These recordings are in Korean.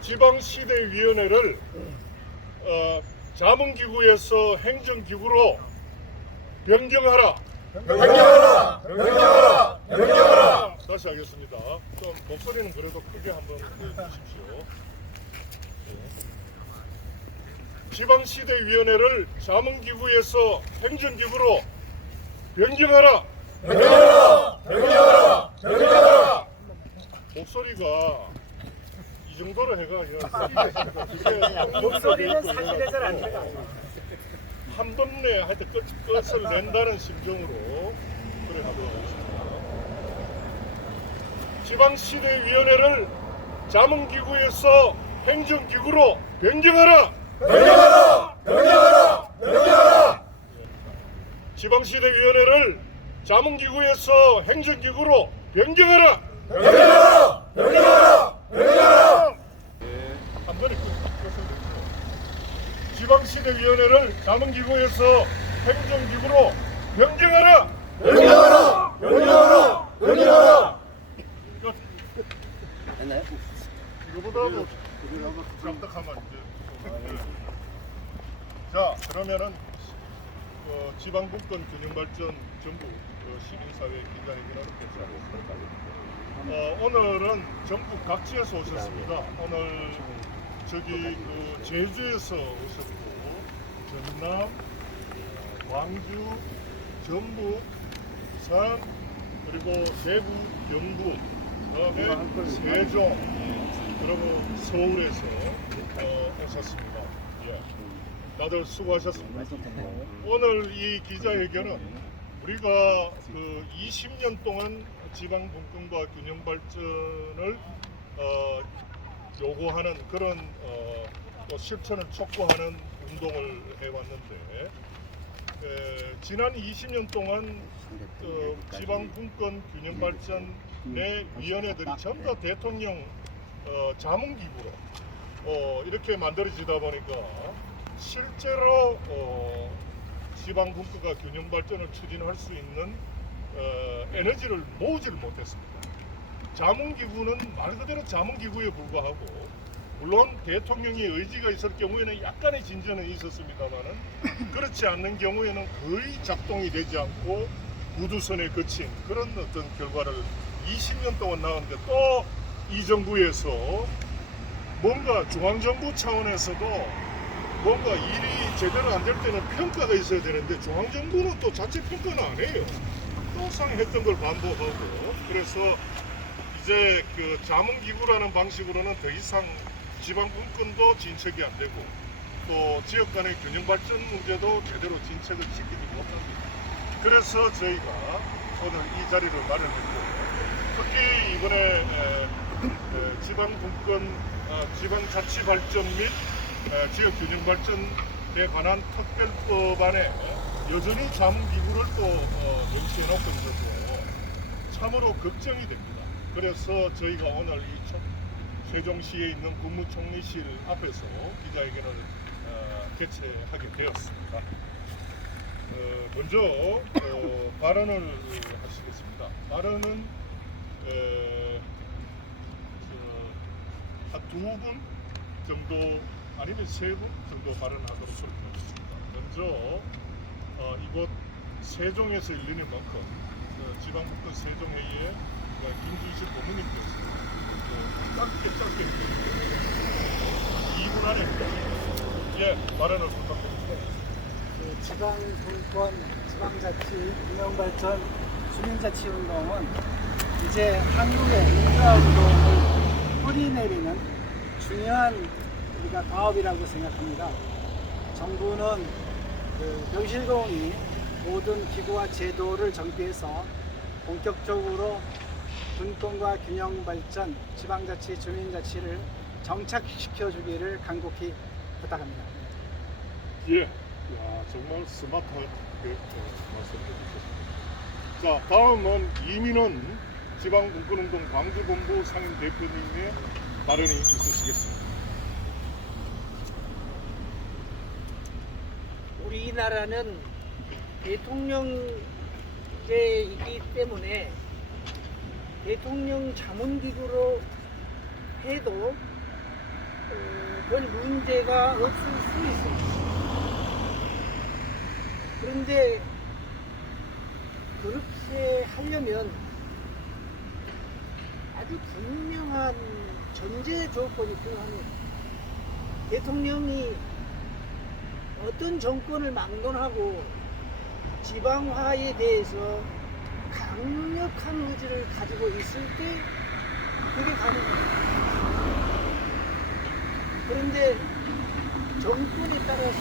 지방시대위원회를 자문기구에서 행정기구로 변경하라. 다시 하겠습니다. 좀 목소리는 그래도 크게 한번 해주십시오. 지방시대위원회를 자문기구에서 행정기구로 변경하라. 목소리가 이 정도로 해가 목소리는 사실에 잘 안 돼요. 한 번에 하여튼 끝을 낸다는 심정으로 그래 하도록 하겠습니다. 지방시대위원회를 자문기구에서 행정기구로 변경하라. 지방시대위원회를 자문기구에서 행정기구로 변경하라. 한 번에 끝을 냈죠. 지방시대위원회를 자문기구에서 행정기구로 변경하라. 됐나요? 이거보다도 깜빡하면 이제 자, 그러면은 지방분권 균형발전 전부 시민사회 기자회견을 개최하겠습니다. 오늘은 전국 각지에서 오셨습니다. 오늘 저기 제주에서 오셨고, 전남, 광주, 전북, 부산, 그리고 대구, 경북, 그다음에 세종, 그리고 서울에서 오셨습니다. 예. 다들 수고하셨습니다. 오늘 이 기자회견은 우리가 20년 동안 지방분권과 균형 발전을 요구하는 그런 또 실천을 촉구하는 운동을 해왔는데 지난 20년 동안 지방분권 균형 발전의 위원회들이 전부 다 대통령 자문기구로 이렇게 만들어지다 보니까 실제로 지방분권과 균형 발전을 추진할 수 있는 에너지를 모으지를 못했습니다. 자문기구는 말 그대로 자문기구에 불과하고, 물론 대통령의 의지가 있을 경우에는 약간의 진전은 있었습니다만은 그렇지 않는 경우에는 거의 작동이 되지 않고 구두선에 그친 그런 어떤 결과를 20년 동안 나왔는데, 또 이 정부에서 뭔가 중앙정부 차원에서도 뭔가 일이 제대로 안 될 때는 평가가 있어야 되는데 중앙정부는 또 자체 평가는 안 해요. 항상 했던 걸 반복하고, 그래서 이제 자문기구라는 방식으로는 더 이상 지방분권도 진척이 안 되고 또 지역 간의 균형 발전 문제도 제대로 진척을 시키지 못합니다. 그래서 저희가 오늘 이 자리를 마련했고, 특히 이번에 지방분권, 지방자치발전 및 지역균형발전에 관한 특별법안에 여전히 자문기구를 또 명시해놓고 있어서 참으로 걱정이 됩니다. 그래서 저희가 오늘 이 세종시에 있는 국무총리실 앞에서 기자회견을 개최하게 되었습니다. 먼저 발언을 하시겠습니다. 발언은 한 2분 정도 아니면 3분 정도 발언하도록 그렇게 하겠습니다. 먼저 이곳 세종에서 열리는 만큼 지방분권 세종회의에 김준실 고문님께서 짧게 2분 안에 발언을 부탁드립니다. 지방분권, 지방자치, 균형발전, 주민자치운동은 이제 한국의 민주화운동을 뿌리내리는 중요한 우리가 과업이라고 생각합니다. 정부는 병실공이 모든 기구와 제도를 정비해서 본격적으로 분권과 균형발전, 지방자치, 주민자치를 정착시켜주기를 간곡히 부탁합니다. 예, 정말 스마트하게 말씀해 주셨습니다. 자, 다음은 이민원 지방분권운동 광주본부 상임 대표님의 발언이 있으시겠습니다. 우리나라는 대통령제이기 때문에 대통령 자문기구로 해도 별 문제가 없을 수 있습니다. 그런데 그렇게 하려면 아주 분명한 전제 조건이 필요합니다. 대통령이 어떤 정권을 막론하고 지방화에 대해서 강력한 의지를 가지고 있을 때 그게 가능합니다. 그런데 정권에 따라서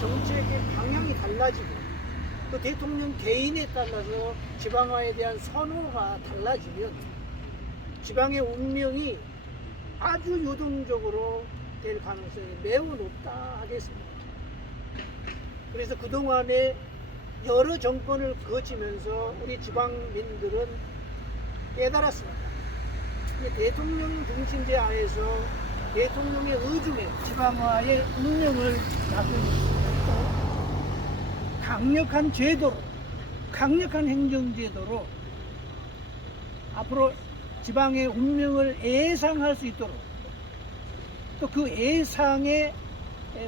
정책의 방향이 달라지고 또 대통령 개인에 따라서 지방화에 대한 선호가 달라지면 지방의 운명이 아주 유동적으로 될 가능성이 매우 높다 하겠습니다. 그래서 그동안에 여러 정권을 거치면서 우리 지방민들은 깨달았습니다. 대통령 중심제 하에서 대통령의 의중에 지방화의 운명을 놔두고 강력한 제도로, 강력한 행정제도로 앞으로 지방의 운명을 예상할 수 있도록 또 그 예상에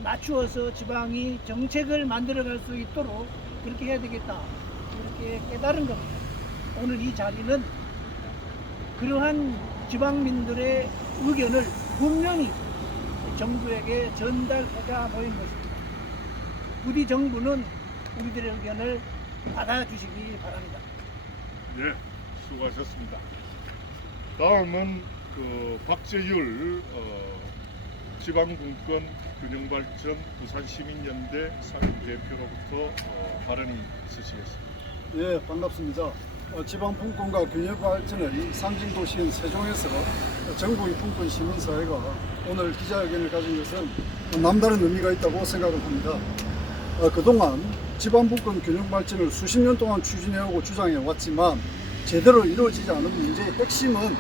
맞추어서 지방이 정책을 만들어갈 수 있도록 그렇게 해야 되겠다, 이렇게 깨달은 겁니다. 오늘 이 자리는 그러한 지방민들의 의견을 분명히 정부에게 전달하자 모인 것입니다. 부디 정부는 우리들의 의견을 받아주시기 바랍니다. 네, 수고하셨습니다. 다음은 박재율 지방분권 균형발전 부산시민연대 상임대표로부터 발언이 있으시겠습니다. 예, 반갑습니다. 지방분권과 균형발전의 상징도시인 세종에서 전국의 분권 시민사회가 오늘 기자회견을 가진 것은 남다른 의미가 있다고 생각을 합니다. 그동안 지방분권 균형발전을 수십 년 동안 추진해오고 주장해왔지만 제대로 이루어지지 않은 문제의 핵심은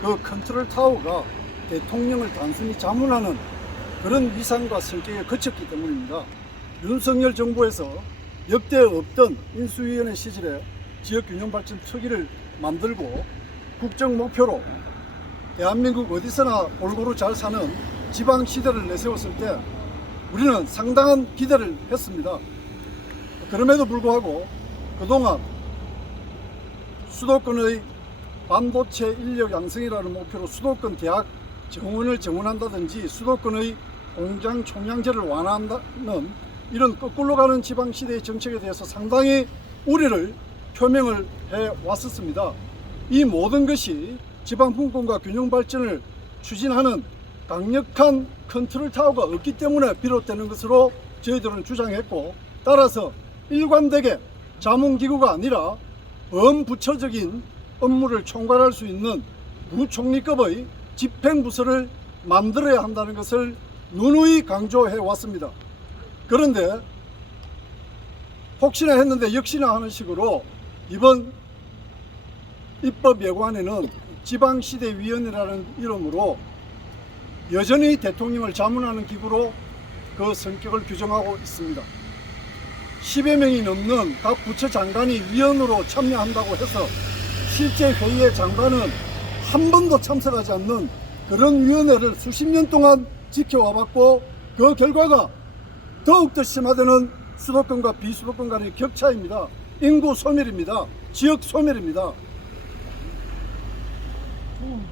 그 컨트롤 타워가 대통령을 단순히 자문하는 그런 위상과 성격에 그쳤기 때문입니다. 윤석열 정부에서 역대 없던 인수위원회 시절에 지역균형발전 특위를 만들고 국정 목표로 대한민국 어디서나 골고루 잘 사는 지방시대를 내세웠을 때 우리는 상당한 기대를 했습니다. 그럼에도 불구하고 그동안 수도권의 반도체 인력 양성이라는 목표로 수도권 대학 정원을 정원한다든지 수도권의 공장 총량제를 완화한다는 이런 거꾸로 가는 지방시대의 정책에 대해서 상당히 우려를 표명을 해왔었습니다. 이 모든 것이 지방분권과 균형발전을 추진하는 강력한 컨트롤 타워가 없기 때문에 비롯되는 것으로 저희들은 주장했고, 따라서 일관되게 자문기구가 아니라 범부처적인 업무를 총괄할 수 있는 부총리급의 집행부서를 만들어야 한다는 것을 누누이 강조해 왔습니다. 그런데 혹시나 했는데 역시나 하는 식으로 이번 입법예고안에는 지방시대위원회라는 이름으로 여전히 대통령을 자문하는 기구로 그 성격을 규정하고 있습니다. 10여 명이 넘는 각 부처 장관이 위원으로 참여한다고 해서 실제 회의에 장관은 한 번도 참석하지 않는 그런 위원회를 수십 년 동안 지켜와봤고, 그 결과가 더욱더 심화되는 수도권과 비수도권 간의 격차입니다. 인구 소멸입니다. 지역 소멸입니다.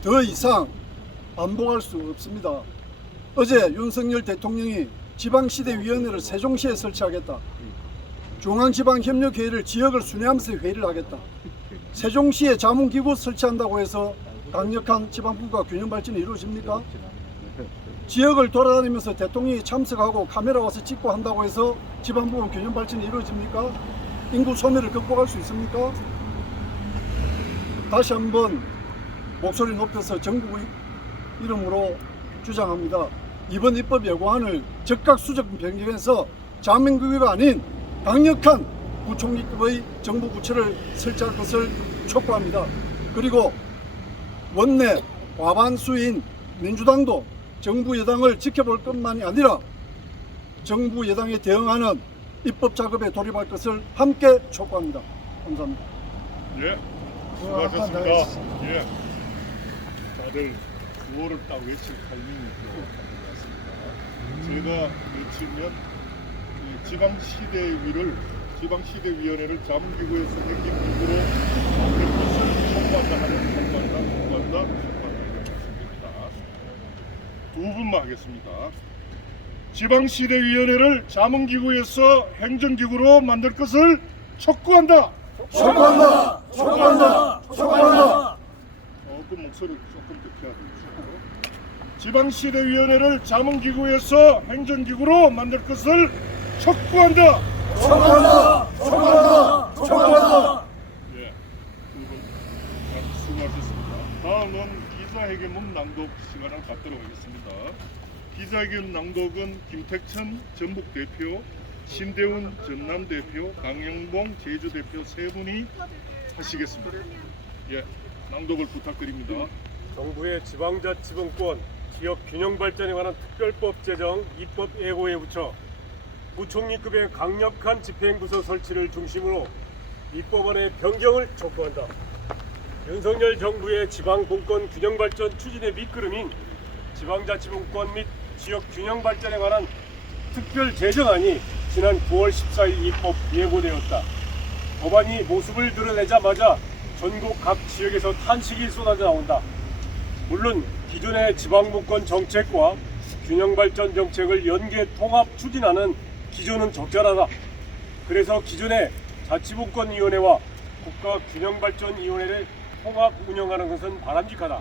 더 이상 반복할 수 없습니다. 어제 윤석열 대통령이 지방시대위원회를 세종시에 설치하겠다, 중앙지방협력회의를 지역을 순회하면서 회의를 하겠다, 세종시에 자문기구 설치한다고 해서 강력한 지방분과 균형발전이 이루어집니까? 지역을 돌아다니면서 대통령이 참석하고 카메라 와서 찍고 한다고 해서 지방분권 균형발전이 이루어집니까? 인구 소멸을 극복할 수 있습니까? 다시 한번 목소리 높여서 정부의 이름으로 주장합니다. 이번 입법 예고안을 적각 수정 변경해서 자문기구가 아닌 강력한 부총리급의 정부 부처를 설치할 것을 촉구합니다. 그리고 원내 과반수인 민주당도 정부 여당을 지켜볼 것만이 아니라 정부 여당에 대응하는 입법 작업에 돌입할 것을 함께 촉구합니다. 감사합니다. 예, 수고하셨습니다. 예, 다들 구호를 딱 외칠 타이밍이 되었습니다. 제가 외치면 이 지방시대위원회를 자문기구에서 행정기구로 만들 것을 촉구한다 하는 촉구한다 말씀드립니다. 두 분만 하겠습니다. 지방시대위원회를 자문기구에서 행정기구로 만들 것을 촉구한다. 촉구한다! 촉구한다! 촉구한다! 그 목소리 조금 더 켜야 되겠죠. 지방시대위원회를 자문기구에서 행정기구로 만들 것을 촉구한다. 촉구한다! 촉구한다! 촉구한다! 예, 두분 수고하셨습니다. 다음은 기자회견문 낭독 시간을 갖도록 하겠습니다. 기자회견 낭독은 김택천 전북 대표, 신대훈 전남 대표, 강영봉 제주 대표 세 분이 하시겠습니다. 예, 낭독을 부탁드립니다. 정부의 지방자치분권, 지역 균형 발전에 관한 특별법 제정, 입법 예고에 붙여 부총리급의 강력한 집행부서 설치를 중심으로 입법안의 변경을 촉구한다. 윤석열 정부의 지방분권 균형 발전 추진의 밑거름인 지방자치분권 및 지역 균형 발전에 관한 특별 제정안이 지난 9월 14일 입법 예고되었다. 법안이 모습을 드러내자마자 전국 각 지역에서 탄식이 쏟아져 나온다. 물론 기존의 지방분권 정책과 균형발전 정책을 연계 통합 추진하는 기조는 적절하다. 그래서 기존의 자치분권위원회와 국가균형발전위원회를 통합 운영하는 것은 바람직하다.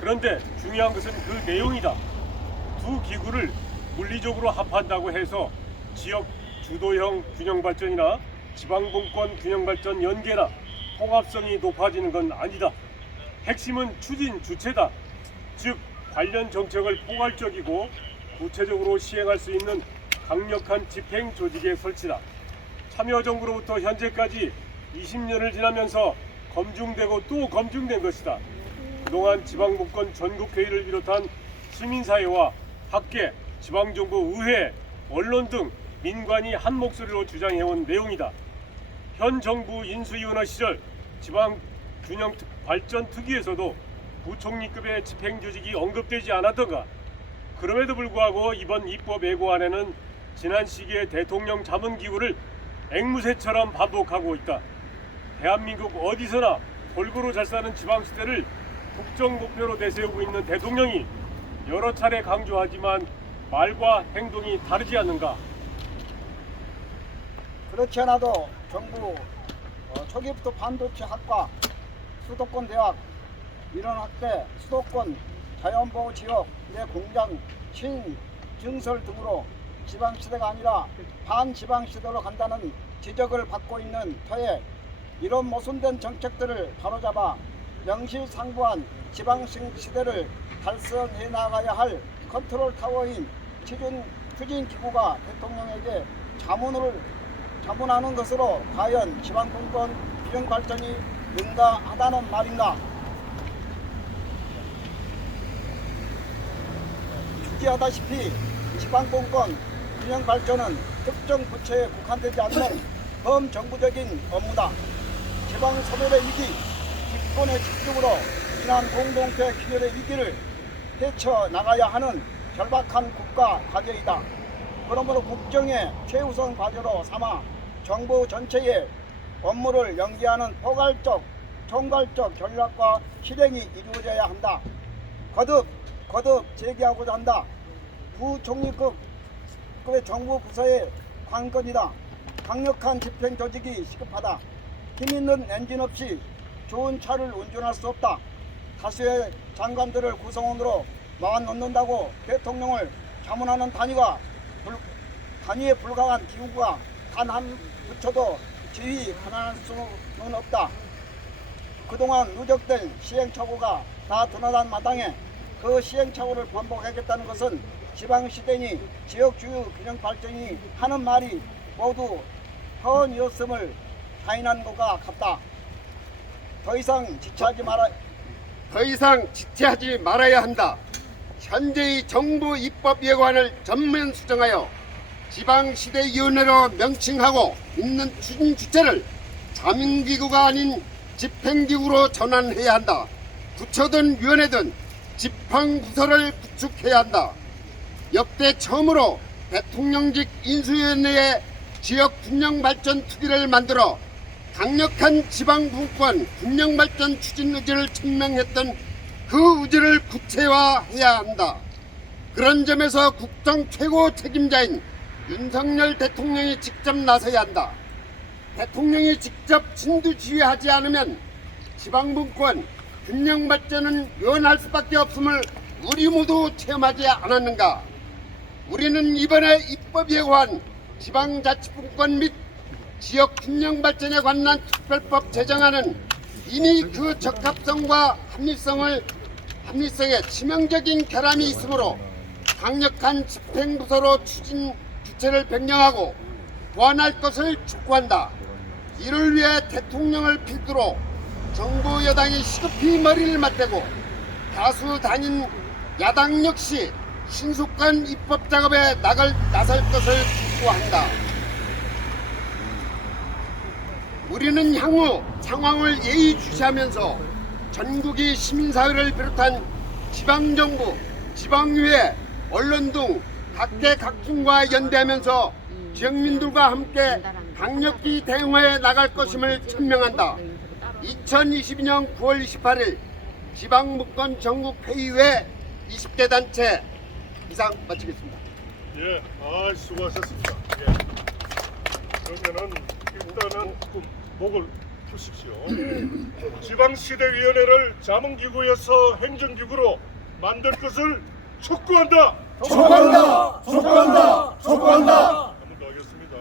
그런데 중요한 것은 그 내용이다. 두 기구를 물리적으로 합한다고 해서 지역 주도형 균형발전이나 지방분권 균형발전 연계나 통합성이 높아지는 건 아니다. 핵심은 추진 주체다. 즉 관련 정책을 포괄적이고 구체적으로 시행할 수 있는 강력한 집행 조직의 설치다. 참여정부로부터 현재까지 20년을 지나면서 검증되고 또 검증된 것이다. 그동안 지방분권 전국회의를 비롯한 시민사회와 학계, 지방정부, 의회, 언론 등 민관이 한 목소리로 주장해온 내용이다. 현 정부 인수위원회 시절 지방균형발전특위에서도 부총리급의 집행조직이 언급되지 않았던가. 그럼에도 불구하고 이번 입법 예고안에는 지난 시기의 대통령 자문기구를 앵무새처럼 반복하고 있다. 대한민국 어디서나 골고루 잘 사는 지방시대를 국정 목표로 내세우고 있는 대통령이 여러 차례 강조하지만 말과 행동이 다르지 않는가. 그렇지 않아도 정부 초기부터 반도체 학과, 수도권 대학, 민원학대, 수도권 자연보호지역 내 공장, 신증설 등으로 지방시대가 아니라 반지방시대로 간다는 지적을 받고 있는 터에 이런 모순된 정책들을 바로잡아 명실상부한 지방시대를 달성해 나가야 할 컨트롤 타워인 추진기구가 대통령에게 자문하는 것으로 과연 지방분권 균형 발전이 능가하다는 말인가? 주지하다시피 지방분권 균형 발전은 특정 부처에 국한되지 않는 범정부적인 업무다. 지방 소멸의 위기, 집권의 집중으로 인한 공동체 균열의 위기를 헤쳐나가야 하는 절박한 국가 과제이다. 그러므로 국정의 최우선 과제로 삼아 정부 전체의 업무를 연계하는 포괄적, 총괄적 전략과 실행이 이루어져야 한다. 거듭 제기하고자 한다. 부총리급의 정부 부서의 관건이다. 강력한 집행 조직이 시급하다. 힘있는 엔진 없이 좋은 차를 운전할 수 없다. 다수의 장관들을 구성원으로 모아놓는다고 대통령을 자문하는 단위에 불과한 기구가 단 한 부처도 지휘 가능할 수는 없다. 그동안 누적된 시행착오가 다 드러난 마당에 그 시행착오를 반복하겠다는 것은 지방시대니 지역주요 균형 발전이 하는 말이 모두 허언이었음을 자인한 것과 같다. 더 이상 지체하지 말아야 한다. 현재의 정부 입법 예고안을 전면 수정하여 지방시대위원회로 명칭하고 있는 추진 주체를 자문기구가 아닌 집행기구로 전환해야 한다. 부처든 위원회든 지방부서를 구축해야 한다. 역대 처음으로 대통령직 인수위원회에 지역 균형발전 투기를 만들어 강력한 지방분권 균형발전 추진 의지를 천명했던 그 의지를 구체화해야 한다. 그런 점에서 국정 최고 책임자인 윤석열 대통령이 직접 나서야 한다. 대통령이 직접 진두지휘하지 않으면 지방분권 균형발전은 요원할 수밖에 없음을 우리 모두 체험하지 않았는가. 우리는 이번에 입법에 관한 지방자치분권 및 지역 균형발전에 관한 특별법 제정안은 이미 그 적합성과 합리성에 치명적인 결함이 있으므로 강력한 집행부서로 추진 주체를 변경하고 보완할 것을 촉구한다. 이를 위해 대통령을 필두로 정부 여당이 시급히 머리를 맞대고 다수 당인 야당 역시 신속한 입법 작업에 나설 것을 촉구한다. 우리는 향후 상황을 예의주시하면서 전국의 시민사회를 비롯한 지방정부, 지방의회, 언론 등 각계각층과 연대하면서 지역민들과 함께 강력히 대응해 나갈 것임을 천명한다. 2022년 9월 28일 지방분권 전국회의회 20대 단체 이상 마치겠습니다. 예, 수고하셨습니다. 예. 그러면은 일단은 좀 목을 푸십시오. 지방시대위원회를 자문기구에서 행정기구로 만들 것을 촉구한다. 촉구한다. 촉구한다. 촉구한다. 한번 더 하겠습니다.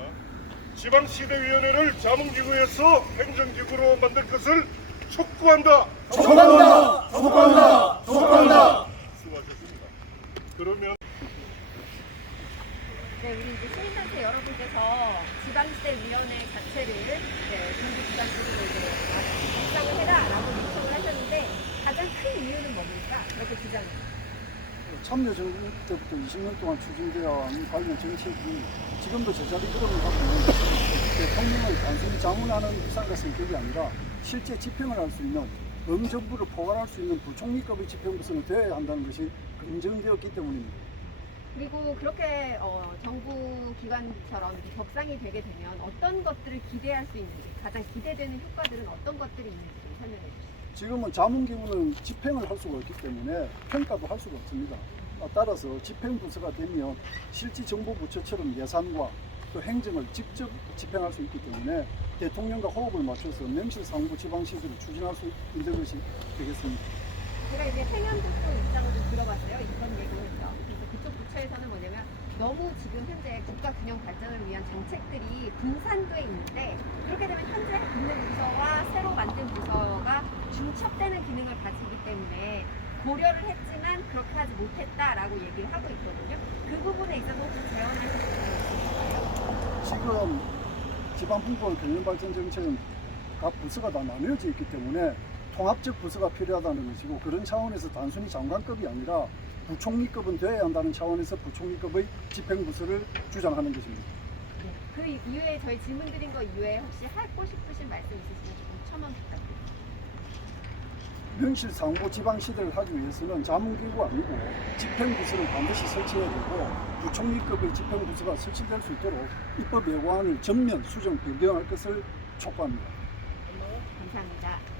지방시대위원회를 자문기구에서 행정기구로 만들 것을 촉구한다. 촉구한다. 촉구한다. 촉구한다. 수고하셨습니다. 그러면 네, 우리 이제 시민단체 여러분께서 지방시대위원회 자체를 정부기관으로 이제 구성을 해라라고 요청을 하셨는데 가장 큰 이유는 뭡니까? 그렇게 주장해요. 참여정부 때부터 20년 동안 추진되어 온 관련 정책이 지금도 제자리 걸음을 하고 있는데 대통령을 단순히 자문하는 비상과 성격이 아니라 실제 집행을 할 수 있는 범정부를 포괄할 수 있는 부총리급의 집행부서는 되어야 한다는 것이 검증되었기 때문입니다. 그리고 그렇게 정부 기관처럼 이렇게 격상이 되게 되면 어떤 것들을 기대할 수 있는지, 가장 기대되는 효과들은 어떤 것들이 있는지 좀 설명해 주시죠. 지금은 자문기구는 집행을 할 수가 없기 때문에 평가도 할 수가 없습니다. 따라서 집행부서가 되면 실제 정부부처처럼 예산과 또 행정을 직접 집행할 수 있기 때문에 대통령과 호흡을 맞춰서 명실상부 지방시설을 추진할 수 있는 것이 되겠습니다. 제가 이제 행안부처 입장을 좀 들어봤어요. 이런 얘기를 했죠. 그래서 그쪽 부처에서는 뭐냐면 너무 지금 현재 국가 균형 발전을 위한 정책들이 분산돼 있는데 그렇게 되면 현재 있는 부서와 새로 만든 부서가 중첩되는 기능을 가지기 때문에 고려를 했지만 그렇게 하지 못했다라고 얘기를 하고 있거든요. 그 부분에 있어서 혹시 제언하실 수 있을까요? 지금 지방분권 균형발전 정책은 각 부서가 다 나뉘어져 있기 때문에 통합적 부서가 필요하다는 것이고 그런 차원에서 단순히 장관급이 아니라 부총리급은 되어야 한다는 차원에서 부총리급의 집행부서를 주장하는 것입니다. 네. 그 이후에 저희 질문 드린 거 이후에 혹시 하고 싶으신 말씀 있으시면 좀 첨언 부탁드립니다. 명실상부 지방시대를 하기 위해서는 자문기구가 아니고 집행부서를 반드시 설치해야 되고 부총리급의 집행부서가 설치될 수 있도록 입법 예고안을 전면 수정 변경할 것을 촉구합니다. 감사합니다.